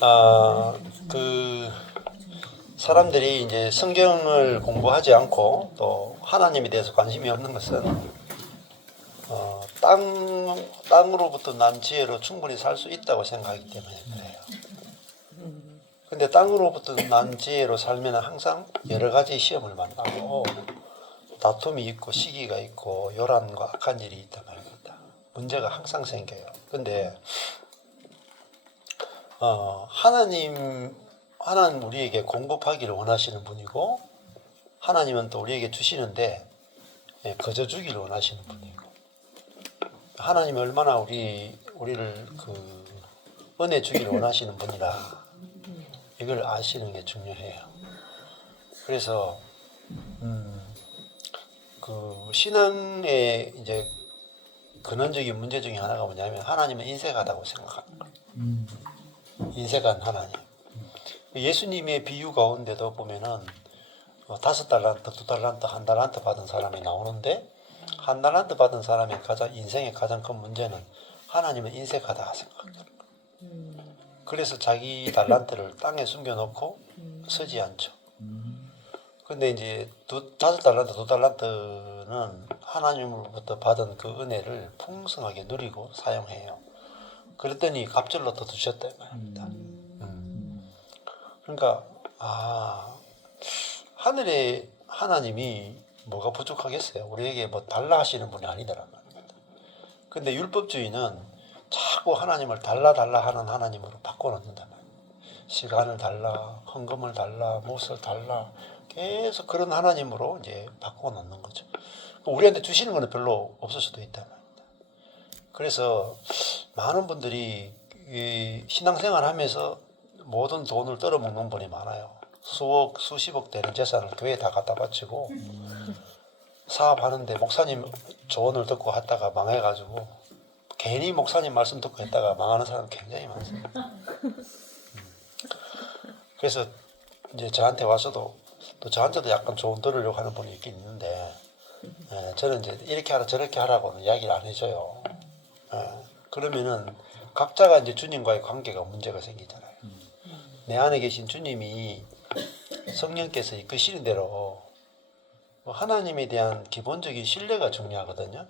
아, 그 사람들이 이제 성경을 공부하지 않고 또 하나님에 대해서 관심이 없는 것은 땅으로부터 난 지혜로 충분히 살 수 있다고 생각하기 때문에 그래요. 근데 땅으로부터 난 지혜로 살면 항상 여러 가지 시험을 만나고 다툼이 있고 시기가 있고 요란과 악한 일이 있단 말입니다. 문제가 항상 생겨요. 근데 하나님 우리에게 공급하기를 원하시는 분이고 하나님은 또 우리에게 주시는데 거저 주기를 원하시는 분이고 하나님이 얼마나 우리를 은혜 주기를 원하시는 분이라 이걸 아시는 게 중요해요. 그래서 그 신앙의 이제 근원적인 문제 중에 하나가 뭐냐면 하나님은 인색하다고 생각하는 거예요. 인색한 하나님. 예수님의 비유 가운데도 보면은 5달란트, 2달란트, 1달란트 받은 사람이 나오는데 1달란트 받은 사람의 인생의 가장 큰 문제는 하나님은 인색하다 생각합니다. 그래서 자기 달란트를 땅에 숨겨놓고 쓰지 않죠. 근데 이제 5달란트, 2달란트는 하나님으로부터 받은 그 은혜를 풍성하게 누리고 사용해요. 그랬더니 갑절로 더 주셨다 말입니다. 그러니까 하늘의 하나님이 뭐가 부족하겠어요? 우리에게 뭐 달라 하시는 분이 아니다라는 말입니다. 근데 율법주의는 자꾸 하나님을 달라 하는 하나님으로 바꿔놓는단 말이에요. 시간을 달라, 헌금을 달라, 무엇을 달라, 계속 그런 하나님으로 이제 바꿔놓는 거죠. 우리한테 주시는 거는 별로 없을 수도 있단 말입니다. 그래서 많은 분들이 신앙생활 하면서 모든 돈을 떨어먹는 분이 많아요. 수억, 수십억 되는 재산을 교회에 다 갖다 바치고 사업하는데 목사님 조언을 듣고 하다가 망해가지고 괜히 목사님 말씀 듣고 했다가 망하는 사람 굉장히 많습니다. 그래서 이제 저한테 와서도 또 저한테도 약간 조언 들으려고 하는 분이 있긴 있는데 저는 이제 이렇게 하라 저렇게 하라고는 이야기를 안 해줘요. 그러면은 각자가 이제 주님과의 관계가 문제가 생기잖아요. 내 안에 계신 주님이 성령께서 이끄시는 대로 하나님에 대한 기본적인 신뢰가 중요하거든요.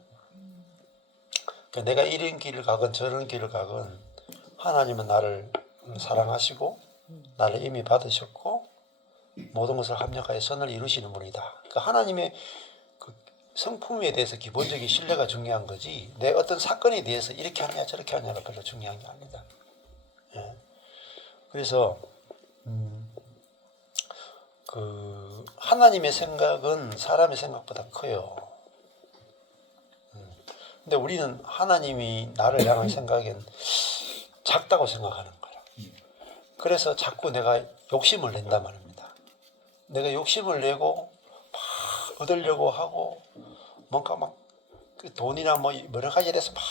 그러니까 내가 이런 길을 가건 저런 길을 가건 하나님은 나를 사랑하시고 나를 이미 받으셨고 모든 것을 합력하여 선을 이루시는 분이다. 그러니까 하나님의 그 성품에 대해서 기본적인 신뢰가 중요한 거지 내 어떤 사건에 대해서 이렇게 하냐 저렇게 하냐가 별로 중요한 게 아니다. 그래서 하나님의 생각은 사람의 생각보다 커요. 근데 우리는 하나님이 나를 향한 생각엔 작다고 생각하는 거야. 그래서 자꾸 내가 욕심을 낸단 말입니다. 내가 욕심을 내고 막 얻으려고 하고 뭔가 막 돈이나 뭐 여러 가지에 대해서 막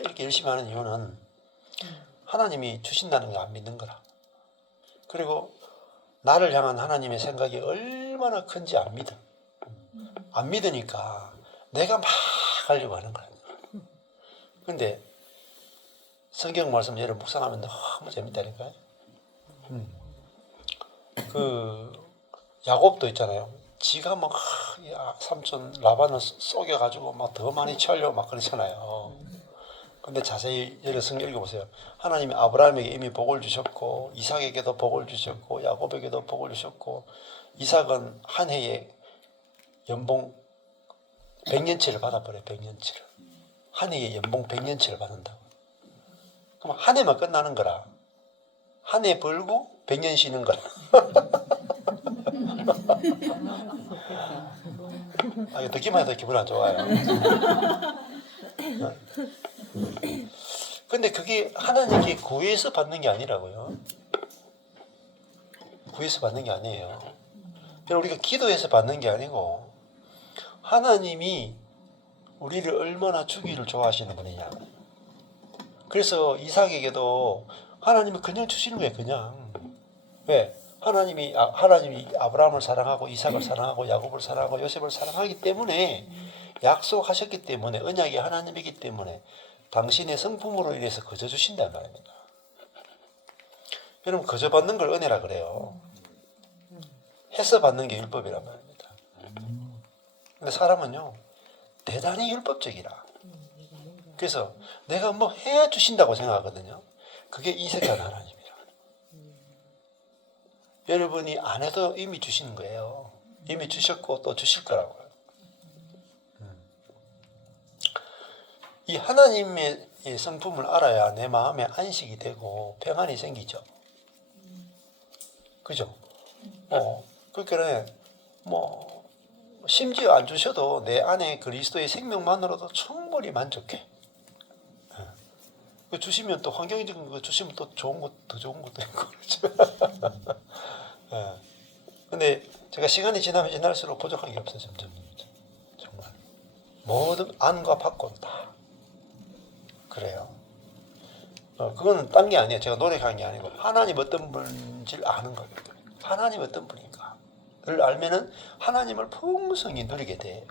이렇게 열심히 하는 이유는 하나님이 주신다는 걸 안 믿는 거라. 그리고 나를 향한 하나님의 생각이 얼마나 큰지 안 믿어. 안 믿으니까 내가 막 하려고 하는 거야. 근데 성경 말씀 예를 묵상하면 너무 재밌다니까요. 야곱도 있잖아요. 지가 막 삼촌 라반을 속여가지고 막 더 많이 취하려고 막 그러잖아요. 근데 자세히 예를 성경 읽어보세요. 하나님이 아브라함에게 이미 복을 주셨고 이삭에게도 복을 주셨고 야곱에게도 복을 주셨고 이삭은 한 해에 연봉 100년치를 받아버려요. 100년치를. 한 해에 연봉 100년치를 받는다고. 그럼 한 해만 끝나는 거라. 한 해 벌고 100년 쉬는 거라. 듣기만 해도 기분 안 좋아요. 근데 그게 하나님께 구해서 받는 게 아니라고요. 구해서 받는 게 아니에요. 우리가 기도해서 받는 게 아니고 하나님이 우리를 얼마나 주기를 좋아하시는 분이냐. 그래서 이삭에게도 하나님은 그냥 주시는 거예요. 그냥. 왜? 하나님이 아브라함을 사랑하고 이삭을 사랑하고 야곱을 사랑하고 요셉을 사랑하기 때문에 약속하셨기 때문에 언약의 하나님이기 때문에 당신의 성품으로 인해서 거저 주신단 말입니다. 여러분 거저 받는 걸 은혜라 그래요. 해서 받는 게 율법이란 말입니다. 근데 사람은요 대단히 율법적이라. 그래서 내가 뭐 해 주신다고 생각하거든요. 그게 이색한 하나님이라. 여러분이 안 해도 이미 주시는 거예요. 이미 주셨고 또 주실 거라고요. 이 하나님의 성품을 알아야 내 마음에 안식이 되고 평안이 생기죠. 그죠? 그러니까 뭐 심지어 안 주셔도 내 안에 그리스도의 생명만으로도 충분히 만족해. 주시면 또 환경적인 거 주시면 또 좋은 것, 더 좋은 것도 있고 그렇죠. 근데 제가 시간이 지나면 지날수록 부족한 게 없어요. 점점. 정말 모든 안과 밖은 다 그래요. 그거는 딴 게 아니에요. 제가 노력한 게 아니고 하나님 어떤 분인지를 아는 거예요. 하나님 어떤 분인가를 알면은 하나님을 풍성히 누리게 돼요.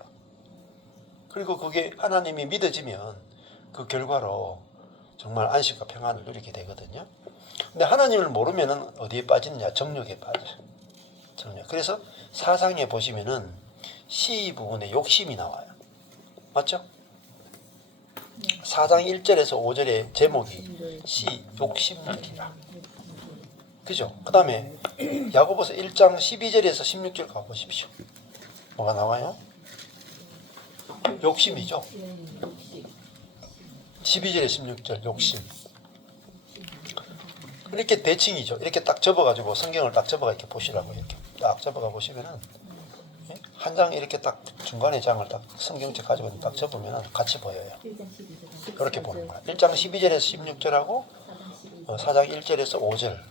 그리고 그게 하나님이 믿어지면 그 결과로 정말 안식과 평안을 누리게 되거든요. 근데 하나님을 모르면은 어디에 빠지느냐? 정욕에 빠져요. 정욕. 그래서 사상에 보시면은 시 부분에 욕심이 나와요. 맞죠? 4장 1절에서 5절의 제목이 시 욕심들이라. 그죠? 그 다음에 야고보서 1장 12절에서 16절 가보십시오. 뭐가 나와요? 욕심이죠. 12절에 16절 욕심. 이렇게 대칭이죠. 이렇게 딱 접어가지고 성경을 딱 접어가 이렇게 보시라고 이렇게 딱 접어가 보시면은 한 장 이렇게 딱 중간에 장을 딱 성경책 가지고 딱 접으면 같이 보여요. 이렇게 보는 거야. 1장 12절에서 16절하고 4장 1절에서 5절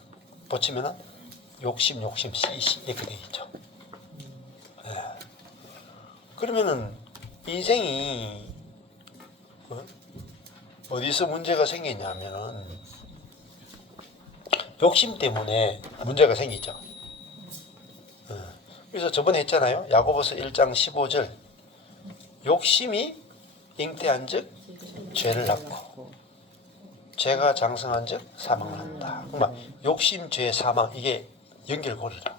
보시면은 욕심 시 이렇게 되어 있죠. 그러면은 인생이 어디서 문제가 생기냐면은 욕심 때문에 문제가 생기죠. 그래서 저번에 했잖아요. 야고보서 1장 15절 욕심이 잉태한 즉 죄를 낳고 죄가 장성한 즉 사망을 한다. 그러니까 욕심, 죄, 사망 이게 연결고리라.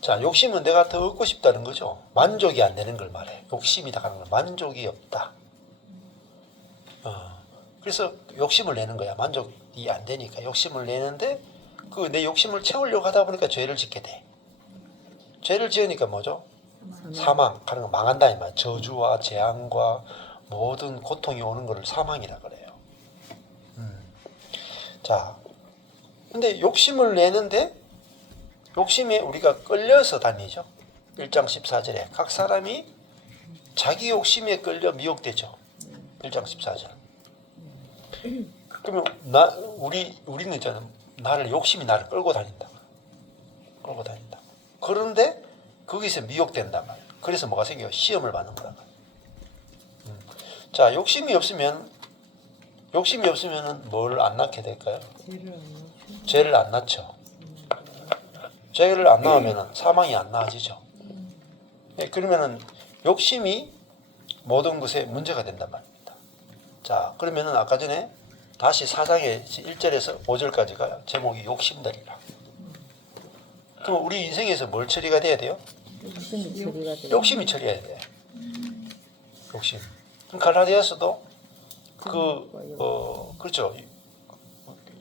자, 욕심은 내가 더 얻고 싶다는 거죠. 만족이 안 되는 걸 말해. 욕심이다 하는 건 만족이 없다. 그래서 욕심을 내는 거야. 만족이 안 되니까 욕심을 내는데 그 내 욕심을 채우려고 하다 보니까 죄를 짓게 돼. 죄를 지으니까 뭐죠? 사망, 하는 거 망한다 이 말. 저주와 재앙과 모든 고통이 오는 것을 사망이라 그래요. 자, 근데 욕심을 내는데 욕심에 우리가 끌려서 다니죠. 1장 14절에 각 사람이 자기 욕심에 끌려 미혹되죠. 1장 14절. 그러면 우리는 있잖아요. 욕심이 나를 끌고 다닌다. 끌고 다닌다. 그런데 거기서 미혹된단 말이에요. 그래서 뭐가 생겨요? 시험을 받는 거란 말이에요. 자, 욕심이 없으면 뭘 안 낳게 될까요? 죄를 안 낳죠. 죄를 안 낳으면 사망이 안 나아지죠. 그러면은 욕심이 모든 것에 문제가 된단 말입니다. 자, 그러면은 아까 전에 다시 4장의 1절에서 5절까지가 제목이 욕심들이라. 그럼 우리 인생에서 뭘 처리가 돼야 돼요? 욕심이 처리해야 돼. 욕심. 그럼 갈라디아서도 그렇죠.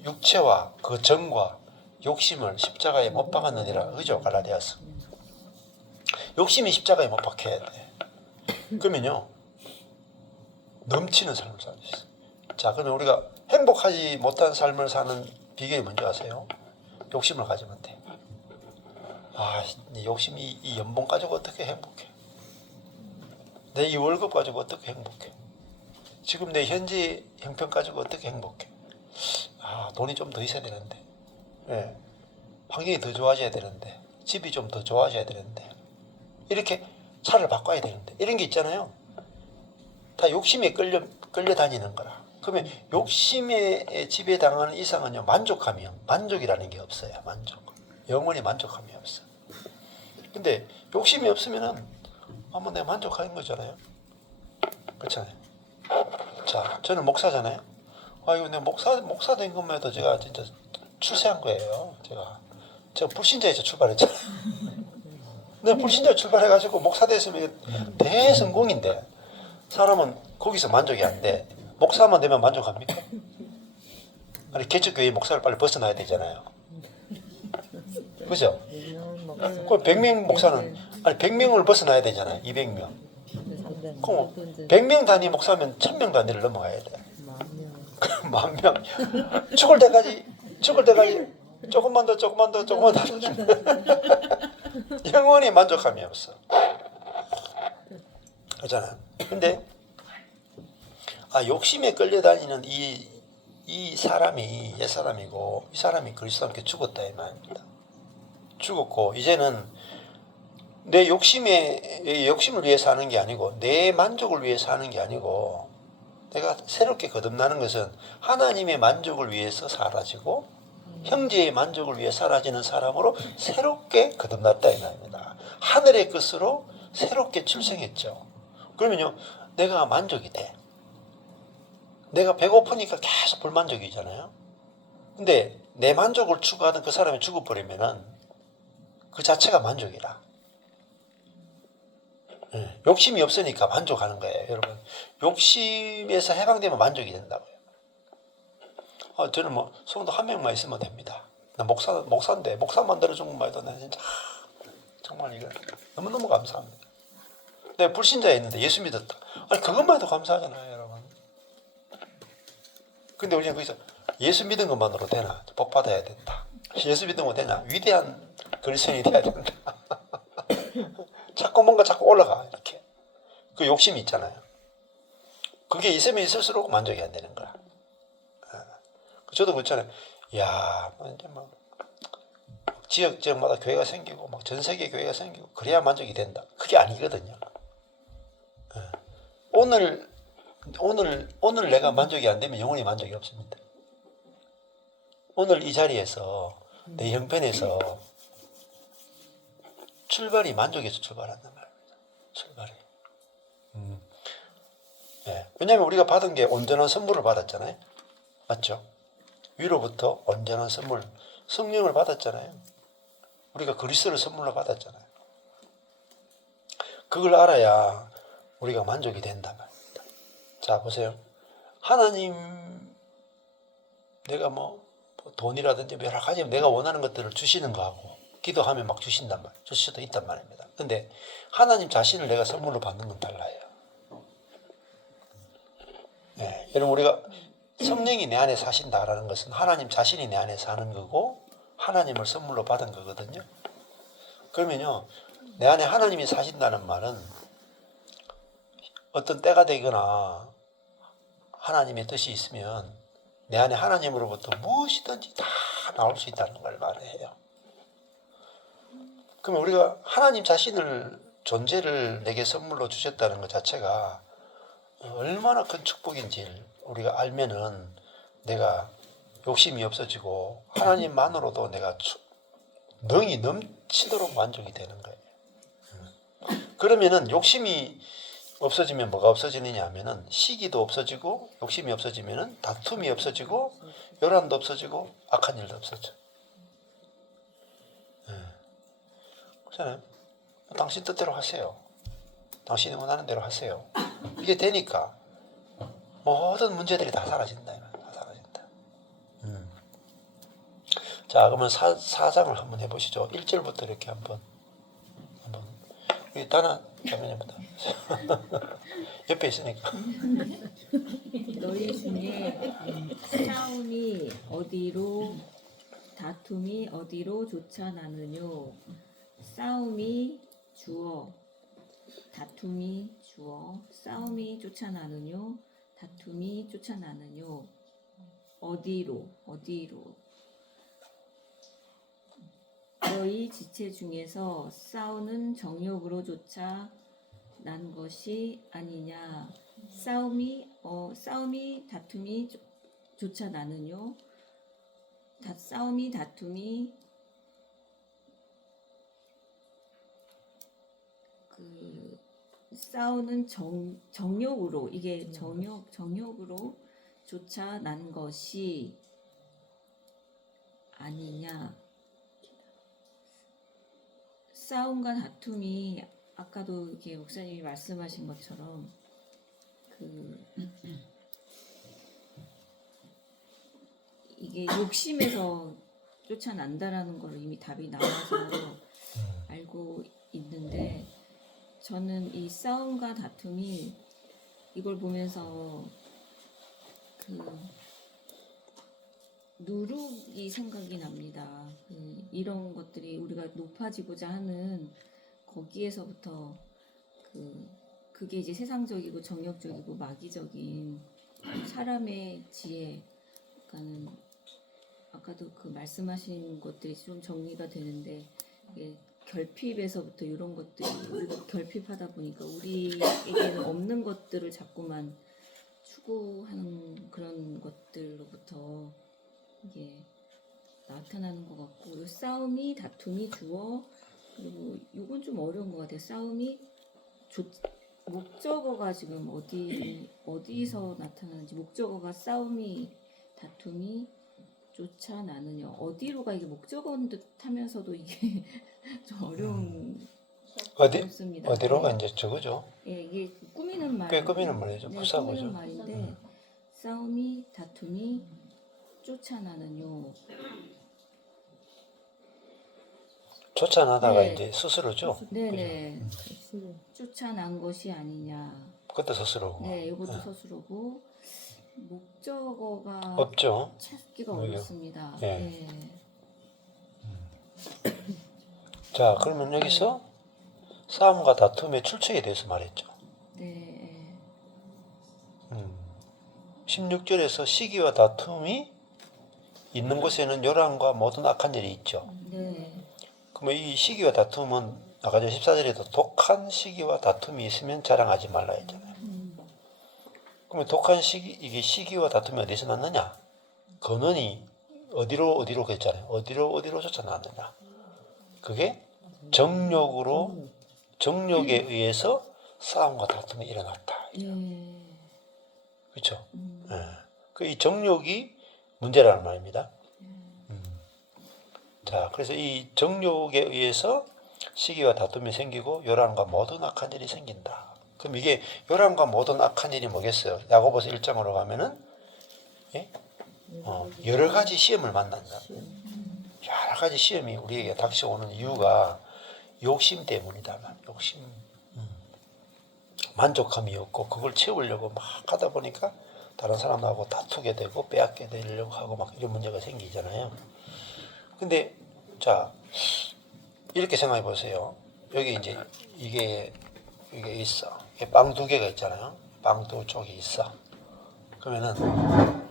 육체와 그 정과 욕심을 십자가에 못 박았느니라. 그죠? 갈라디아서. 욕심이 십자가에 못 박혀야 돼. 그러면요. 넘치는 삶을 살 수 있어요. 자, 그러면 우리가 행복하지 못한 삶을 사는 비결이 뭔지 아세요? 욕심을 가지면 돼. 이 욕심이 이 연봉 가지고 어떻게 행복해? 내 이 월급 가지고 어떻게 행복해? 지금 내 현재 형편 가지고 어떻게 행복해? 돈이 좀 더 있어야 되는데, 환경이 더 좋아져야 되는데, 집이 좀 더 좋아져야 되는데, 이렇게 차를 바꿔야 되는데, 이런 게 있잖아요. 다 욕심에 끌려 다니는 거라. 그러면 욕심에 지배당하는 이상은요, 만족이라는 게 없어요. 영원히 만족함이 없어. 근데 욕심이 없으면은 내가 만족하는 거잖아요. 그렇잖아요. 자, 저는 목사잖아요. 이거 내가 목사 된 것만 해도 제가 진짜 출세한 거예요. 제가 불신자에서 출발했잖아요. 내가 불신자에 출발해가지고 목사 됐으면 대성공인데 사람은 거기서 만족이 안 돼. 목사만 되면 만족합니까? 아니 개척교회 목사를 빨리 벗어나야 되잖아요. 그죠? 그 100명 목사는 아니 100명을 벗어나야 되잖아요. 200명. 그럼 100명 단위 목사면 1000명 단위를 넘어가야 돼. 10,000명. 죽을 때까지 조금만 더 영원히 만족함이 없어. 그렇잖아. 근데 욕심에 끌려다니는 이 사람이 옛사람이고 이 사람이 그리스도와 함께 죽었다 이 말입니다. 죽었고 이제는 내 욕심을 위해서 하는 게 아니고 내 만족을 위해서 하는 게 아니고 내가 새롭게 거듭나는 것은 하나님의 만족을 위해서 사라지고 형제의 만족을 위해 사라지는 사람으로 새롭게 거듭났다 이 말입니다. 하늘의 것으로 새롭게 출생했죠. 그러면요 내가 만족이 돼. 내가 배고프니까 계속 불만족이잖아요. 근데 내 만족을 추구하던 그 사람이 죽어버리면은 그 자체가 만족이라. 욕심이 없으니까 만족하는 거예요, 여러분. 욕심에서 해방되면 만족이 된다고요. 저는 뭐 성도 한 명만 있으면 됩니다. 나 목사인데 목사 만들어준 것만 해도 나 진짜 정말 이거 너무너무 감사합니다. 내가 불신자였는데 예수 믿었다. 아니 그것만 해도 감사하잖아요, 여러분. 근데 우리는 거기서 예수 믿은 것만으로 되나? 복 받아야 된다. 예수 믿은 거 되냐? 위대한 그리스도인이 돼야 된다. 자꾸 올라가 이렇게. 그 욕심이 있잖아요. 그게 있으면 있을수록 만족이 안 되는 거야. 저도 그렇잖아요. 야, 이제 막 지역마다 교회가 생기고 막 전 세계 교회가 생기고 그래야 만족이 된다. 그게 아니거든요. 오늘 내가 만족이 안 되면 영원히 만족이 없습니다. 오늘 이 자리에서 내 형편에서 출발이 만족에서 출발한단 말입니다. 출발이. 왜냐하면 우리가 받은 게 온전한 선물을 받았잖아요. 맞죠? 위로부터 온전한 선물, 성령을 받았잖아요. 우리가 그리스도를 선물로 받았잖아요. 그걸 알아야 우리가 만족이 된단 말입니다. 자, 보세요. 하나님, 내가 뭐 돈이라든지 여러 가지 내가 원하는 것들을 주시는 거하고 기도하면 막 주실 수도 있단 말입니다. 근데 하나님 자신을 내가 선물로 받는 건 달라요. 여러분 우리가 성령이 내 안에 사신다라는 것은 하나님 자신이 내 안에 사는 거고 하나님을 선물로 받은 거거든요. 그러면요 내 안에 하나님이 사신다는 말은 어떤 때가 되거나 하나님의 뜻이 있으면 내 안에 하나님으로부터 무엇이든지 다 나올 수 있다는 걸 말해요. 그러면 우리가 하나님 자신을 존재를 내게 선물로 주셨다는 것 자체가 얼마나 큰 축복인지 우리가 알면은 내가 욕심이 없어지고 하나님만으로도 내가 능이 넘치도록 만족이 되는 거예요. 그러면은 욕심이 없어지면 뭐가 없어지느냐 하면은 시기도 없어지고 욕심이 없어지면은 다툼이 없어지고 요란도 없어지고 악한 일도 없어져. 그렇잖아요. 당신 뜻대로 하세요. 당신이 원하는 대로 하세요. 이게 되니까 모든 문제들이 다 사라진다. 다 사라진다. 자, 그러면 4장을 한번 해보시죠. 1절부터 이렇게 한번 우리 다나 자매님부터 옆에 있으니까. 너희 중에 싸움이 어디로 다툼이 어디로 쫓아나느뇨. 싸움이 주어 다툼이 주어 싸움이 쫓아나느뇨. 다툼이 쫓아나느뇨. 어디로 너희 지체 중에서 싸우는 정욕으로 쫓아 난 것이 아니냐. 싸움이 다툼이 쫓아나느뇨. 싸움이 다툼이 싸우는 정욕으로 이게 정욕으로 쫓아난 것이 아니냐. 싸움과 다툼이 아까도 이렇게 목사님이 말씀하신 것처럼 그 이게 욕심에서 쫓아난다라는 걸 이미 답이 나와서 알고 있는데 저는 이 싸움과 다툼이 이걸 보면서 그 누룩이 생각이 납니다. 이런 것들이 우리가 높아지고자 하는 거기에서부터 그게 이제 세상적이고 정욕적이고 마귀적인 사람의 지혜, 그러니까는 아까도 그 말씀하신 것들이 좀 정리가 되는데 결핍에서부터 이런 것들이 우리가 결핍하다 보니까 우리에게는 없는 것들을 자꾸만 추구하는 그런 것들로부터 이게 나타나는 것 같고, 이 싸움이 다툼이 주어, 그리고 이건 좀 어려운 것 같아요. 싸움이 목적어가 지금 어디서 나타나는지, 목적어가 싸움이 다툼이 쫓아나느냐, 어디로가 이게 목적어인 듯 하면서도 이게 좀 어렵습니다. 어디로가 이제 저거죠. 예, 이게 꾸미는 말. 꽤 꾸미는 말이죠. 네, 부사고죠. 꾸미는 말인데 싸움이 다툼이 쫓아나는요. 쫓아나다가 네. 이제 스스로죠. 네네. 쫓아난 것이 아니냐. 그것도 스스로고. 네, 이것도 서술어고 목적어가 없죠. 찾기가 뭐요? 어렵습니다. 예. 네. 자, 그러면 여기서 싸움과 다툼의 출처에 대해서 말했죠. 네. 16절에서 시기와 다툼이 있는 곳에는 요란과 모든 악한 일이 있죠. 네. 그러면 이 시기와 다툼은 아까 전 14절에도 독한 시기와 다툼이 있으면 자랑하지 말라 했잖아요. 그러면 독한 이게 시기와 다툼이 어디서 났느냐? 근원이 어디로 그랬잖아요. 어디로 쫓아났느냐? 그게 정욕에 의해서 싸움과 다툼이 일어났다. 예. 그렇죠? 이 정욕이 문제라는 말입니다. 자, 그래서 이 정욕에 의해서 시기와 다툼이 생기고 요란과 모든 악한 일이 생긴다. 그럼 이게 요란과 모든 악한 일이 뭐겠어요? 야고보서 1장으로 가면은 여러 가지 시험을 만난다. 여러 가지 시험이 우리에게 닥쳐오는 이유가 욕심 때문이다. 욕심. 만족감이 없고 그걸 채우려고 막 하다 보니까 다른 사람하고 다투게 되고 빼앗게 되려고 하고 막 이런 문제가 생기잖아요. 근데 자, 이렇게 생각해 보세요. 여기 이제 이게 있어. 빵 두 개가 있잖아요. 빵 두 쪽이 있어. 그러면은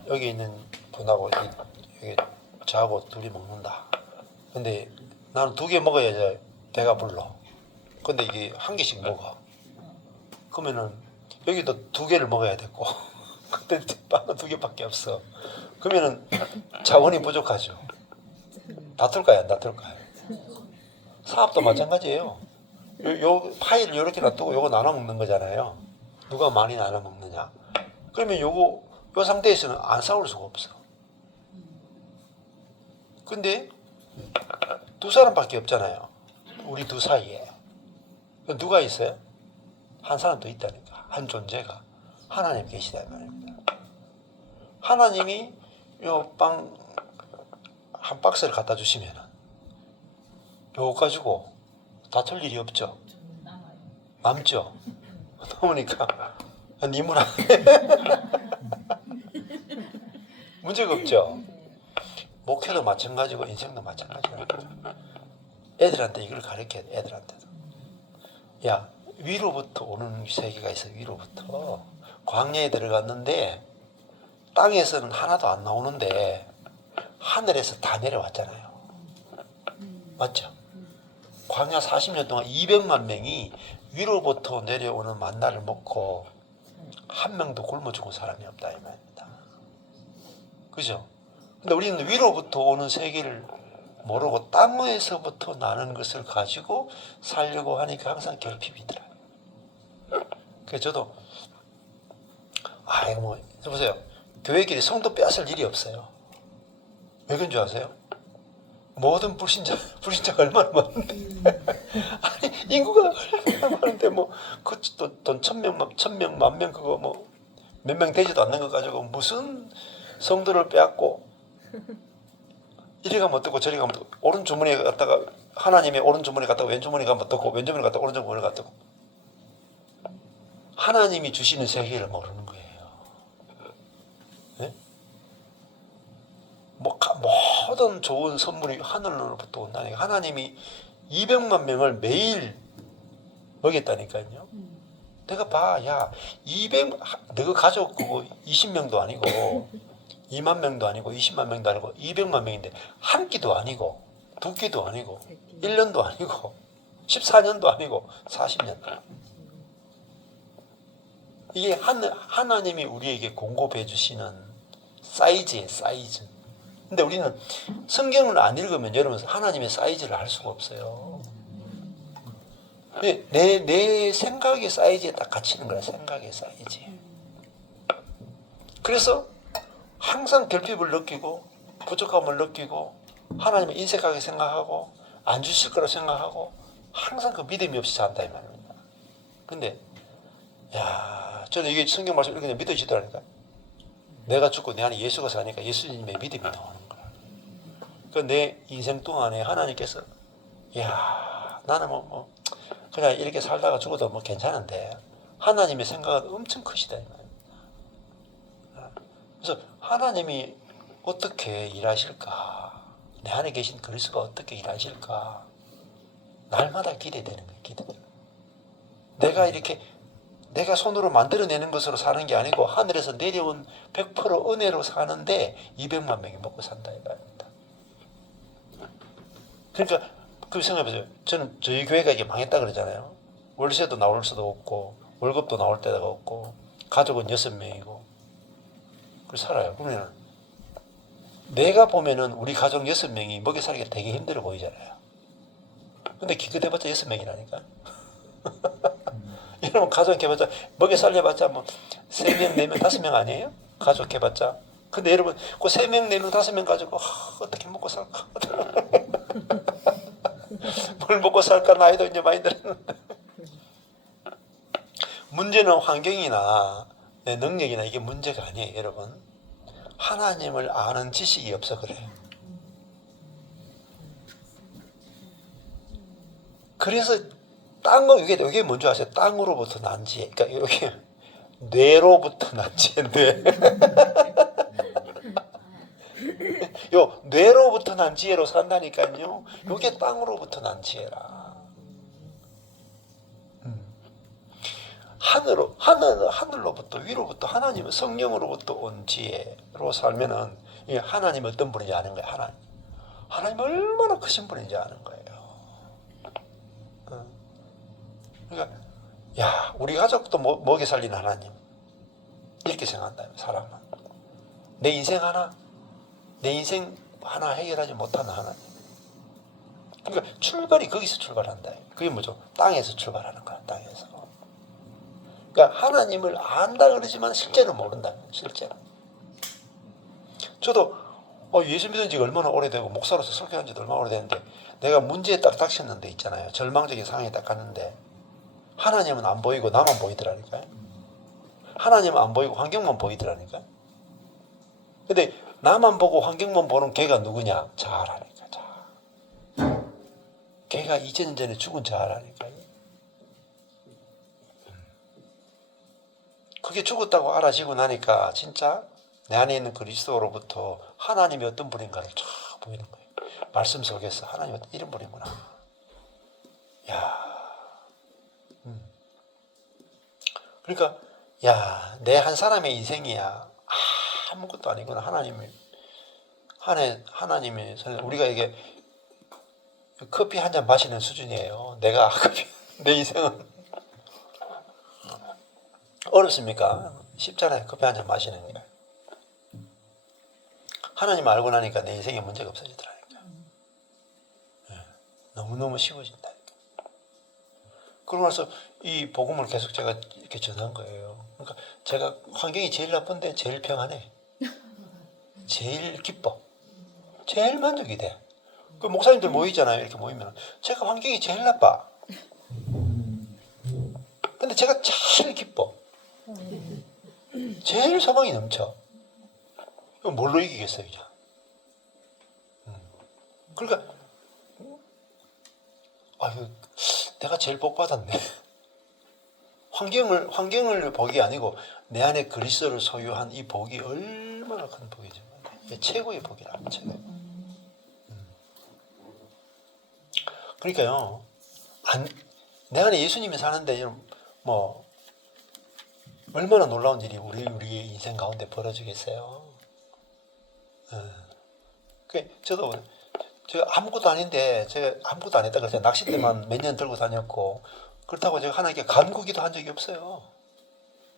여기 있는 분하고 여기 저하고 둘이 먹는다. 근데 나는 두 개 먹어야 배가 불러. 근데 이게 한 개씩 먹어. 그러면은 여기도 두 개를 먹어야 되고 근데 빵은 두 개밖에 없어. 그러면은 자원이 부족하죠. 다툴까요, 안 다툴까요? 사업도 마찬가지예요. 요 파일을 이렇게 놔두고 요거 나눠 먹는 거잖아요. 누가 많이 나눠 먹느냐. 그러면 요 상태에서는 안 싸울 수가 없어. 근데 두 사람밖에 없잖아요. 우리 둘 사이에. 누가 있어요? 한 사람 더 있다니까. 한 존재가. 하나님 계시다 이 말입니다. 하나님이 요 빵 한 박스를 갖다 주시면 요거 가지고 다툴 일이 없죠. 남죠. 남으니까 님은 안 해. 문제가 없죠. 목회도 마찬가지고 인생도 마찬가지라니까. 애들한테 이걸 가르쳐야 돼. 애들한테도. 야, 위로부터 오는 세계가 있어. 위로부터. 광야에 들어갔는데 땅에서는 하나도 안 나오는데 하늘에서 다 내려왔잖아요. 맞죠? 광야 40년 동안 200만 명이 위로부터 내려오는 만나를 먹고 한 명도 굶어 죽은 사람이 없다 이 말입니다. 그죠? 근데 우리는 위로부터 오는 세계를 모르고 땅에서부터 나는 것을 가지고 살려고 하니까 항상 결핍이더라. 그래서 저도 여보세요. 교회끼리 성도 빼앗을 일이 없어요. 왜 그런 줄 아세요? 모든 불신자가 얼마나 많은데. 아니, 인구가 얼마나 많은데, 뭐, 돈 1,000명, 10,000명, 그거 뭐, 몇 명 되지도 않는 거 가지고 무슨 성도를 빼앗고, 이리 가면 어떻고 저리 가면 어떻고, 오른 주머니에 갔다가, 하나님의 오른 주머니에 갔다가 왼 주머니에 가면 어떻고, 왼 주머니에 갔다가 오른 주머니에 갔다고. 하나님이 주시는 세계를 모르는 거예요. 네? 모든 좋은 선물이 하늘로부터 온다니까. 하나님이 200만 명을 매일 먹였다니까요. 내가 봐, 야, 너가 가족 그거 20명도 아니고, 2만 명도 아니고, 20만 명도 아니고, 200만 명인데, 한 끼도 아니고, 두 끼도 아니고, 1년도 아니고, 14년도 아니고, 40년. 이게 하나님이 우리에게 공급해 주시는 사이즈예요, 사이즈. 근데 우리는 성경을 안 읽으면 여러분 하나님의 사이즈를 알 수가 없어요. 내 생각의 사이즈에 딱 갇히는 거야, 생각의 사이즈. 그래서 항상 결핍을 느끼고 부족함을 느끼고 하나님을 인색하게 생각하고 안 주실 거라고 생각하고 항상 그 믿음이 없이 산다 이 말입니다. 근데 저는 이게 성경 말씀 읽으니 믿어지더라니까. 내가 죽고 내 안에 예수가 사니까 예수님의 믿음이 나오는 거야. 그 내 인생 동안에 하나님께서 나는 그냥 이렇게 살다가 죽어도 뭐 괜찮은데 하나님의 생각은 엄청 크시다 이 말이야. 그래서 하나님이 어떻게 일하실까, 내 안에 계신 그리스도가 어떻게 일하실까 날마다 기대되는 거예요. 기대되는 거예요. 내가 손으로 만들어내는 것으로 사는 게 아니고 하늘에서 내려온 100% 은혜로 사는데 200만 명이 먹고 산다 이 말입니다. 그러니까 그 생각해보세요. 저는 저희 교회가 이게 망했다 그러잖아요. 월세도 나올 수도 없고 월급도 나올 때가 없고 가족은 6명이고 그걸 살아요. 그러면 내가 보면은 우리 가족 6명이 먹여 살기가 되게 힘들어 보이잖아요. 근데 기껏 해봤자 6명이라니까. 여러분 가족 해봤자 먹여 살려봤자 뭐 3명, 4명, 5명 아니에요? 가족 해봤자. 근데 여러분 그 3명, 4명, 5명 가지고 어떻게 먹고 살까? 뭘 먹고 살까? 나이도 이제 많이 들었는데. 문제는 환경이나 내 능력이나 이게 문제가 아니에요, 여러분. 하나님을 아는 지식이 없어 그래요. 그래서 이게 뭔지 아세요? 땅으로부터 난 지혜. 그러니까 여기 뇌로부터 난 지혜, 뇌. 요 뇌로부터 난 지혜로 산다니까요. 요게 땅으로부터 난 지혜라. 하늘로부터 위로부터 하나님은 성령으로부터 온 지혜로 살면은 하나님 어떤 분인지 아는 거예요. 하나님 얼마나 크신 분인지 아는 거예요. 그러니까 우리 가족도 먹여 살리는 하나님 이렇게 생각한다. 사람은 내 인생 하나 해결하지 못하는 하나님. 그러니까 출발이 거기서 출발한다. 그게 뭐죠? 땅에서 출발하는 거야. 땅에서. 그러니까 하나님을 안다 그러지만 실제는 모른다. 실제는. 저도 예수 믿은 지가 얼마나 오래되고 목사로서 설교한 지도 얼마나 오래됐는데 내가 문제에 딱 닥쳤는데 있잖아요. 절망적인 상황에 딱 갔는데 하나님은 안 보이고 나만 보이더라니까요. 하나님은 안 보이고 환경만 보이더라니까요. 근데 나만 보고 환경만 보는 걔가 누구냐? 자아라니까. 자아. 걔가 이전에 죽은 자아라니까요. 그게 죽었다고 알아지고 나니까 진짜 내 안에 있는 그리스도로부터 하나님이 어떤 분인가를 쫙 보이는 거예요. 말씀 속에서 하나님이 이런 분이구나. 그러니까 내 한 사람의 인생이야 아무것도 아니구나. 하나님이 우리가 이게 커피 한 잔 마시는 수준이에요. 내 인생은 어렵습니까? 쉽잖아요. 커피 한 잔 마시는 게. 하나님 알고 나니까 내 인생에 문제가 없어지더라니까. 너무너무 쉬워진다. 그러고 나서 이 복음을 계속 제가 이렇게 전한 거예요. 그러니까 제가 환경이 제일 나쁜데 제일 평안해. 제일 기뻐. 제일 만족이 돼. 그 목사님들 모이잖아요. 이렇게 모이면 제가 환경이 제일 나빠. 근데 제가 제일 기뻐. 제일 소망이 넘쳐. 이거 뭘로 이기겠어요, 그냥. 그러니까 아유, 내가 제일 복 받았네. 환경을 복이 아니고 내 안에 그리스도를 소유한 이 복이 얼마나 큰 복이죠. 최고의 복이라, 최고의 복. 그러니까요, 내 안에 예수님이 사는데 뭐 얼마나 놀라운 일이 우리의 인생 가운데 벌어지겠어요. 저도 제가 아무것도 아닌데 제가 아무것도 안 했다 그래서 낚싯대만 몇 년 들고 다녔고 그렇다고 제가 하나님께 간구기도 한 적이 없어요.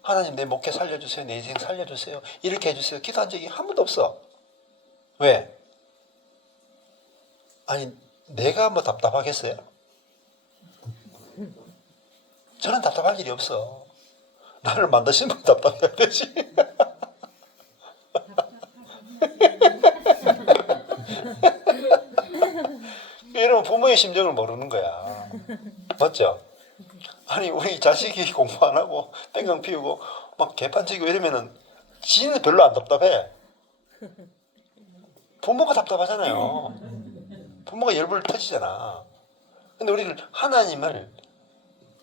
하나님 내 목회 살려주세요. 내 인생 살려주세요. 이렇게 해주세요. 기도한 적이 한 번도 없어. 왜? 아니 내가 뭐 답답하겠어요? 저는 답답할 일이 없어. 나를 만드신 분 답답해야 되지. 이러면 부모의 심정을 모르는 거야. 맞죠? 아니 우리 자식이 공부 안 하고 뺑강 피우고 막 개판치고 이러면은 지는 별로 안 답답해. 부모가 답답하잖아요. 부모가 열불 터지잖아. 근데 우리는 하나님을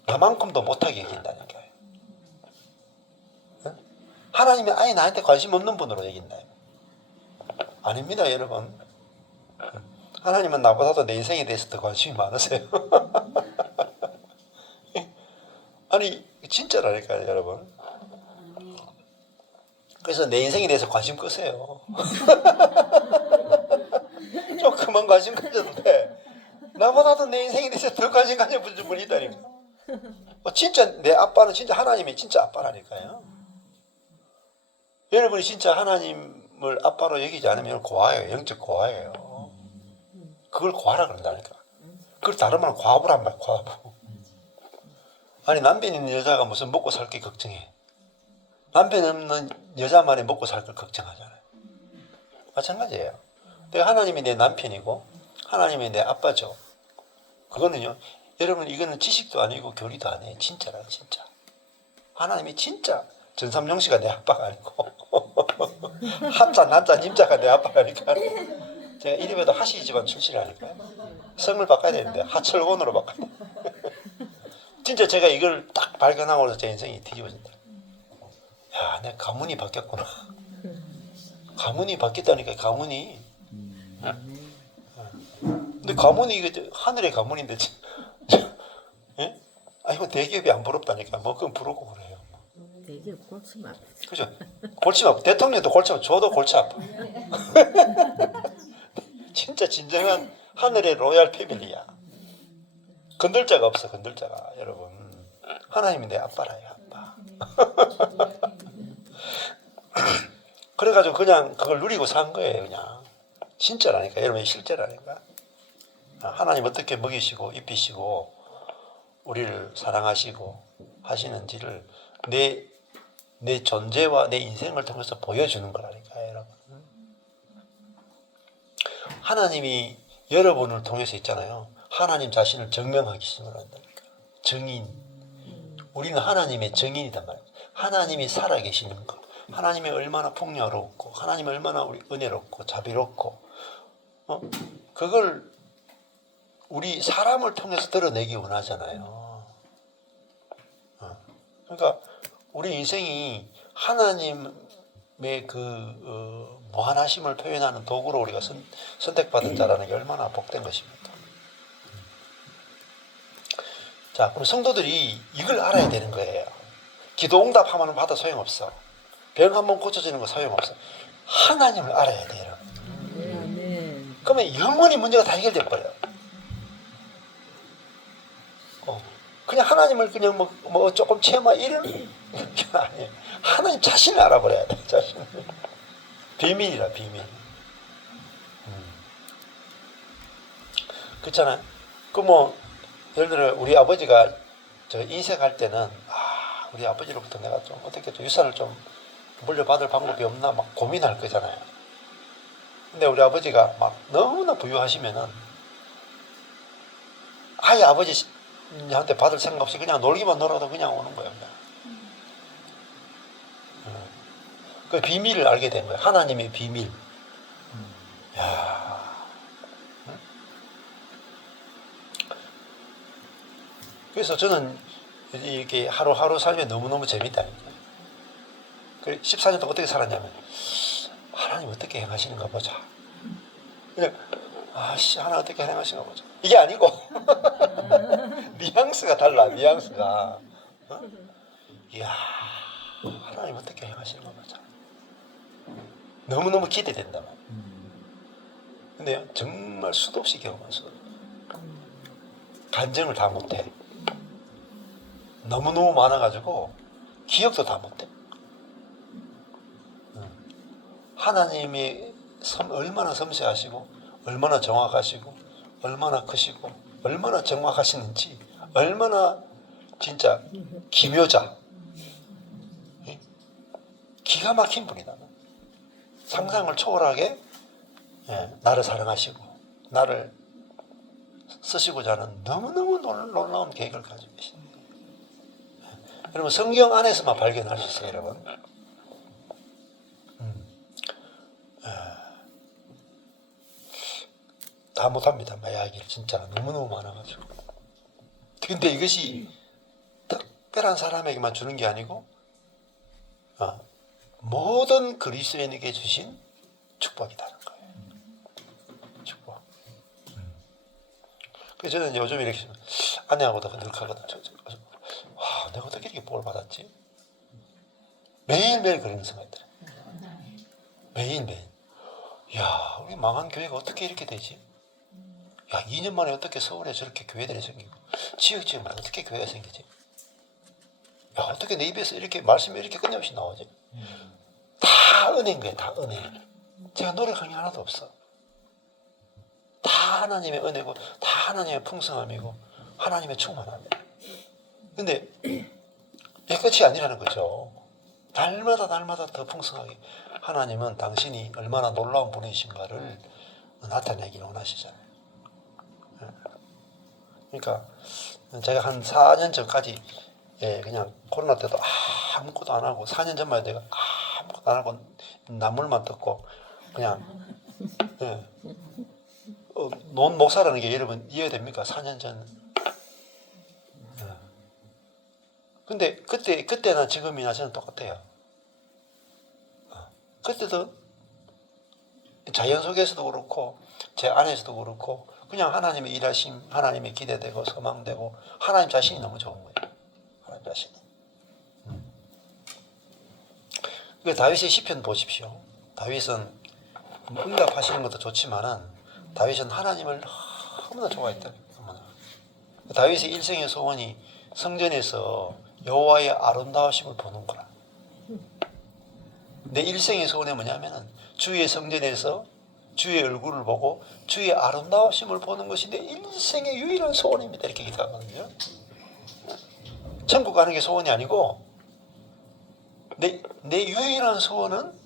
나만큼도 못하게 여긴다니까요. 하나님이 아예 나한테 관심 없는 분으로 여긴다. 아닙니다, 여러분. 하나님은 나보다도 내 인생에 대해서 더 관심이 많으세요. 아니 진짜라니까요, 여러분. 그래서 내 인생에 대해서 관심 끄세요. 좀 그만 관심 가져도 돼. 나보다도 내 인생에 대해서 더 관심 가져보는 분이 있다니까. 진짜 내 아빠는 진짜 하나님이 진짜 아빠라니까요. 여러분이 진짜 하나님을 아빠로 여기지 않으면 고아예요. 영적 고아예요. 그걸 고아라 그런다니까. 그걸 다른 말은 과부란 말, 과부. 아니 남편 있는 여자가 무슨 먹고 살 게 걱정해. 남편 없는 여자만이 먹고 살 걸 걱정하잖아요. 마찬가지예요. 내가 하나님이 내 남편이고 하나님이 내 아빠죠. 그거는요. 여러분 이거는 지식도 아니고 교리도 아니에요. 진짜라 진짜. 하나님이 진짜 전삼룡씨가 내 아빠가 아니고 한자 난자 님자가 내 아빠라니까. 제가 이름에도 하시 집안 출신이라니까요. 성을 바꿔야 되는데 하철원으로 바꿔야 돼. 진짜 제가 이걸 딱 발견하고서 제 인생이 뒤집어진다. 야, 내 가문이 바뀌었구나. 가문이 바뀌었다니까. 가문이. 근데 가문이 이거 하늘의 가문인데 예? 아 이거 대기업이 안 부럽다니까. 뭐 그건 부럽고 그래요. 대기업 골치만 아프죠. 그죠? 골치 아파. 대통령도 골치 아파. 저도 골치 아파. 진짜 진정한 하늘의 로얄 패밀리야. 건들 자가 없어. 건들 자가. 여러분. 하나님이 내 아빠라요. 아빠. 그래가지고 그냥 그걸 누리고 산 거예요. 그냥. 진짜라니까. 여러분 실제라니까. 하나님 어떻게 먹이시고 입히시고 우리를 사랑하시고 하시는지를 내 존재와 내 인생을 통해서 보여주는 거라니까요. 여러분. 하나님이 여러분을 통해서 있잖아요. 하나님 자신을 증명하기 시작한다니까. 증인. 우리는 하나님의 증인이단 말이에요. 하나님이 살아계시는 것. 하나님이 얼마나 풍요롭고 하나님이 얼마나 은혜롭고 자비롭고 그걸 우리 사람을 통해서 드러내기 원하잖아요. 그러니까 우리 인생이 하나님의 그 무한하심을 표현하는 도구로 우리가 선택받은 자라는 게 얼마나 복된 것입니까? 자, 그럼 성도들이 이걸 알아야 되는 거예요. 기도 응답하면 받아 소용없어. 병 한 번 고쳐지는 거 소용없어. 하나님을 알아야 돼요. 그러면 영원히 문제가 다 해결돼 버려요. 그냥 하나님을 그냥 뭐 조금 체험하 이런 게 아니에요. 하나님 자신을 알아버려야 돼. 자신을. 비밀이라 비밀. 그렇잖아요. 그 뭐 예를 들어 우리 아버지가 저 인생할 때는 우리 아버지로부터 내가 좀 어떻게 좀 유산을 좀 물려받을 방법이 없나 막 고민할 거잖아요. 근데 우리 아버지가 막 너무나 부유하시면은 아예 아버지한테 받을 생각 없이 그냥 놀기만 놀아도 그냥 오는 거예요. 그냥. 그 비밀을 알게 된 거예요. 하나님의 비밀. 야. 그래서 저는 이렇게 하루하루 살면 너무너무 재밌다니까요. 14년 동안 어떻게 살았냐면 하나님 어떻게 행하시는가 보자. 그냥 아씨 하나님 어떻게 행하시는가 보자. 이게 아니고 뉘앙스가 달라. 뉘앙스가. 어? 이야 하나님 어떻게 행하시는가 보자. 너무너무 기대된다. 근데 정말 수도 없이 경험했어. 간증을 다 못해. 너무너무 많아가지고 기억도 다 못해. 하나님이 얼마나 섬세하시고 얼마나 정확하시고 얼마나 크시고 얼마나 정확하시는지 얼마나 진짜 기묘자 기가 막힌 분이다. 상상을 초월하게 나를 사랑하시고 나를 쓰시고자 하는 너무너무 놀라운 계획을 가지고 계십니다. 여러분 성경 안에서만 발견할 수 있어요. 여러분 다 못합니다. 이야기를 진짜 너무너무 많아가지고. 근데 이것이 특별한 사람에게만 주는 게 아니고 모든 그리스도인에게 주신 축복이라는 거예요. 축복. 그래서 저는 요즘 이렇게 아내하고도 늘 하거든. 와, 내가 어떻게 이렇게 복을 받았지? 매일매일 그런 생각이 들어요. 매일매일. 야, 우리 망한 교회가 어떻게 이렇게 되지? 야, 2년 만에 어떻게 서울에 저렇게 교회들이 생기고 지역지역마다 어떻게 교회가 생기지? 야, 어떻게 내 입에서 이렇게 말씀이 이렇게 끊임없이 나오지? 다 은혜인 거예요. 다 은혜. 제가 노력한 게 하나도 없어. 다 하나님의 은혜고 다 하나님의 풍성함이고 하나님의 충만함이에요. 근데 이게 끝이 아니라는 거죠. 날마다 더 풍성하게 하나님은 당신이 얼마나 놀라운 분이신가를 나타내기를 원하시잖아요. 그러니까 제가 한 4년 전까지 그냥 코로나 때도 아무것도 안 하고 4년 전만 해도 내가 아무것도 안 하고 나물만 듣고 그냥 논 목사라는 게 여러분 이해됩니까? 4년 전. 근데 그때나 지금이나 저는 똑같아요. 그때도 자연 속에서도 그렇고 제 안에서도 그렇고 그냥 하나님의 일하심, 하나님의 기대되고 소망되고 하나님 자신이 너무 좋은 거예요. 하나님 자신이. 그 다윗의 시편 보십시오. 다윗은 응답하시는 것도 좋지만은 다윗은 하나님을 너무나 좋아했다. 너무나. 다윗의 일생의 소원이 성전에서 여호와의 아름다우심을 보는 거라. 내 일생의 소원이 뭐냐면은 주의 성전에서 주의 얼굴을 보고 주의 아름다우심을 보는 것이 내 일생의 유일한 소원입니다. 이렇게 기도하거든요. 천국 가는 게 소원이 아니고 내 유일한 소원은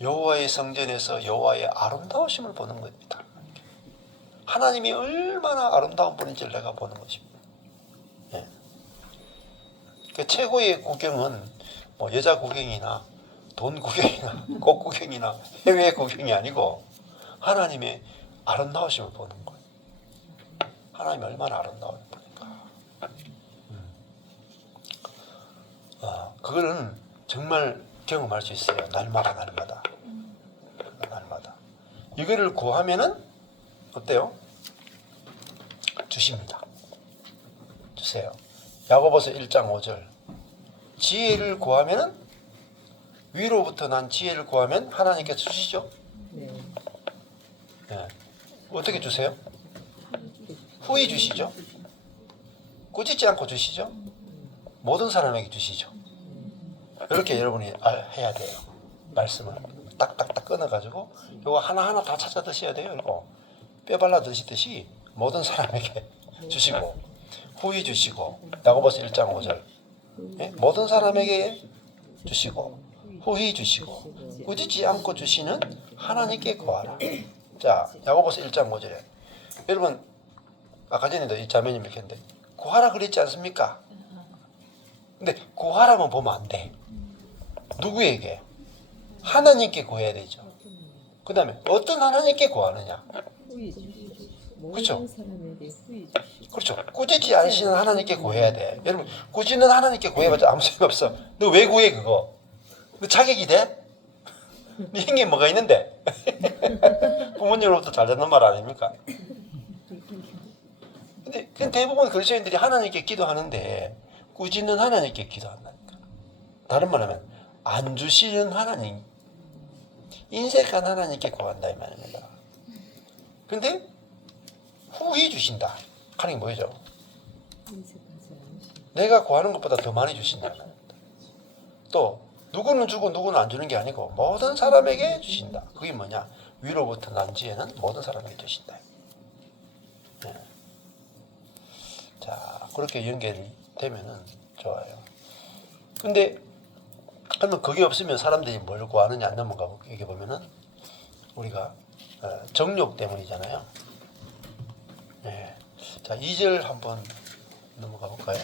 여호와의 성전에서 여호와의 아름다우심을 보는 겁니다. 하나님이 얼마나 아름다운 분인지를 내가 보는 것입니다. 예. 그 최고의 구경은 뭐 여자 구경이나 돈 구경이나 꽃 구경이나 해외 구경이 아니고 하나님의 아름다우심을 보는 거예요. 하나님이 얼마나 아름다운 분인가. 그거는 정말 경험할 수 있어요. 날마다. 이거를 구하면은 어때요? 주십니다. 주세요. 야고보서 1장 5절. 지혜를 구하면은 위로부터 난 지혜를 구하면 하나님께서 주시죠. 네. 어떻게 주세요? 후히 주시죠. 꾸짖지 않고 주시죠. 모든 사람에게 주시죠. 이렇게 여러분이 해야 돼요. 말씀을 딱딱딱 끊어가지고 이거 하나하나 다 찾아 드셔야 돼요. 이거 뼈 발라 드시듯이 모든 사람에게 주시고 후히 주시고 야고보서 1장 5절 모든 사람에게 주시고 후히 주시고 꾸짖지 않고 주시는 하나님께 구하라. 자, 야고보서 1장 5절에 여러분 아까 전에도 이 자매님 이렇게 했는데 구하라 그랬지 않습니까? 근데 구하라면 보면 안 돼. 누구에게? 하나님께 구해야 되죠. 그 다음에 어떤 하나님께 구하느냐? 후이 주시오. 그쵸? 모든 사람에게 후이 주시오. 그렇죠. 꾸짖지 않으시는 하나님께 구해야 돼. 여러분 꾸짖는 하나님께 구해봤자 아무 소용 없어. 너 왜 구해 그거? 너 자격이 돼? 네 행위에 뭐가 있는데? 부모님으로부터 잘 듣는 말 아닙니까? 근데 대부분 그리스도인들이 하나님께 기도하는데 꾸짖는 하나님께 기도한다니까. 다른 말하면 안 주시는 하나님, 인색한 하나님께 구한다 이 말입니다. 근데 후히 주신다. 하는 게 뭐죠? 인색하지 않으시오. 내가 구하는 것보다 더 많이 주신다. 또 누구는 주고 누구는 안 주는 게 아니고 모든 사람에게 주신다. 그게 뭐냐? 위로부터 난지에는 모든 사람에게 주신다. 네. 자, 그렇게 연결이 되면은 좋아요. 근데 그러면 그게 없으면 사람들이 뭘 구하느냐 넘어가 여기 보면은 우리가 정욕 때문이잖아요. 네. 자, 2절 한번 넘어가 볼까요?